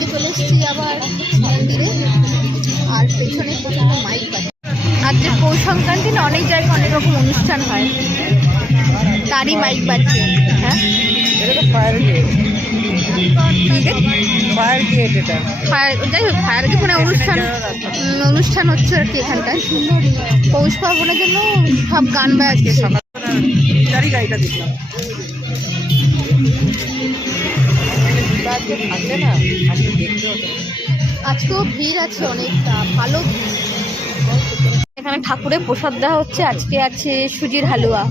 আজকে চলে এসেছি আবার মন্দিরে। আর পেছনে প্রচণ্ড মাইক বাজে। আজকে পৌষ সংক্রান্তি না অনেক জায়গায় অনেক রকম অনুষ্ঠান হয়। তারই মাইক বাজছে। হ্যাঁ? ফায়ার গেট ফায়ার গেট এটা। ফায়ার যাই হোক ফায়ার মানে অনুষ্ঠান অনুষ্ঠান হচ্ছে আর কি এখানটায়। পৌষ পার্বণের জন্য সব গান বাজছে সকাল। গাড়ি গাড়িটা দেখলাম। আজকে থাকবে না? আজকে দেখতে হতো আজকেও ভিড় আছে অনেকটা ভালো এখানে ঠাকুরের প্রসাদ দেওয়া হচ্ছে আজকে আছে সুজির হালুয়া।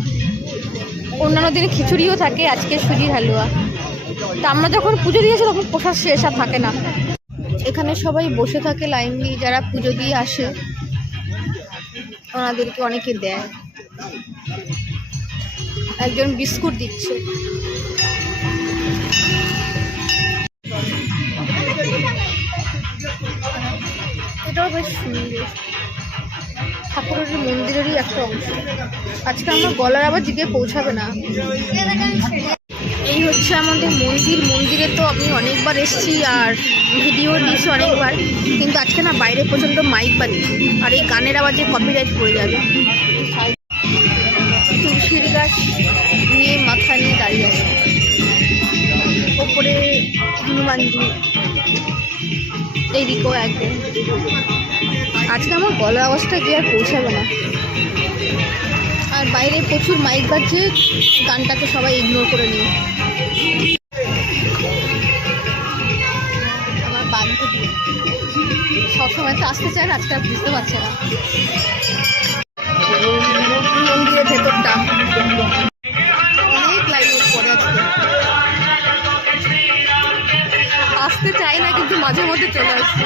অন্যান্য দিনে খিচুড়িও থাকে আজকে সুজির হালুয়া। তা আমরা যখন পুজো দিয়েছি তখন প্রসাদ শেষ আর থাকে না। এখানে সবাই বসে থাকে লাইন দিয়ে যারা পুজো দিয়ে আসে ওনাদেরকে অনেকে দেয়। একজন বিস্কুট দিচ্ছে। ঠাকুরের মন্দিরেরই একটা অংশ। আজকে আমার গলার আবার দিকে পৌঁছাবে না। এই হচ্ছে আমাদের মন্দির। মন্দিরে তো আমি অনেকবার এসেছি আর ভিডিও দিয়েছি অনেকবার। কিন্তু আজকে না বাইরে পর্যন্ত মাইক বাজছে আর এই গানের আওয়াজে কপিরাইট পড়ে যাবে। তুলসীর গাছ নিয়ে মাথা নিয়ে দাঁড়িয়ে আছে। ওপরে হনুমানজি। এইদিকেও একদম আজকে আমার গলার আওয়াজটা গিয়ে আর পৌঁছাবে না? আর বাইরে প্রচুর মাইক বাজছে, গানটাকে সবাই ইগনোর করে নিও। আমার বান্ধবী। সবসময় তো আসতে চায় আজকে আর বুঝতে পারছে না। পরে আজকে। আসতে চাই না, কিন্তু মাঝে মধ্যে চলে আসছে।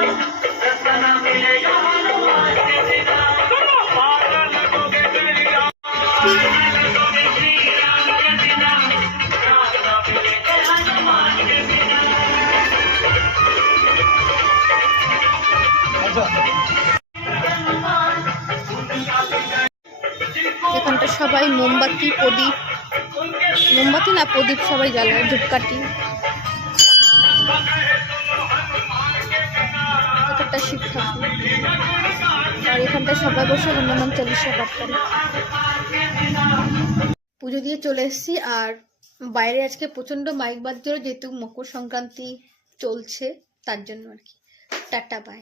এখানটা সবাই মোমবাতি, প্রদীপ। মোমবাতি না, প্রদীপ সবাই জ্বালায়, ধূপকাঠি। শিব ঠাকুর আর এখানটা সবাই বসে হনুমান চল্লিশা পাঠ পুজো দিয়ে চলে এসেছি, আর বাইরে আজকে প্রচণ্ড মাইক বাজছিল যেহেতু মকর সংক্রান্তি চলছে, তার জন্য আর কি। Tata bye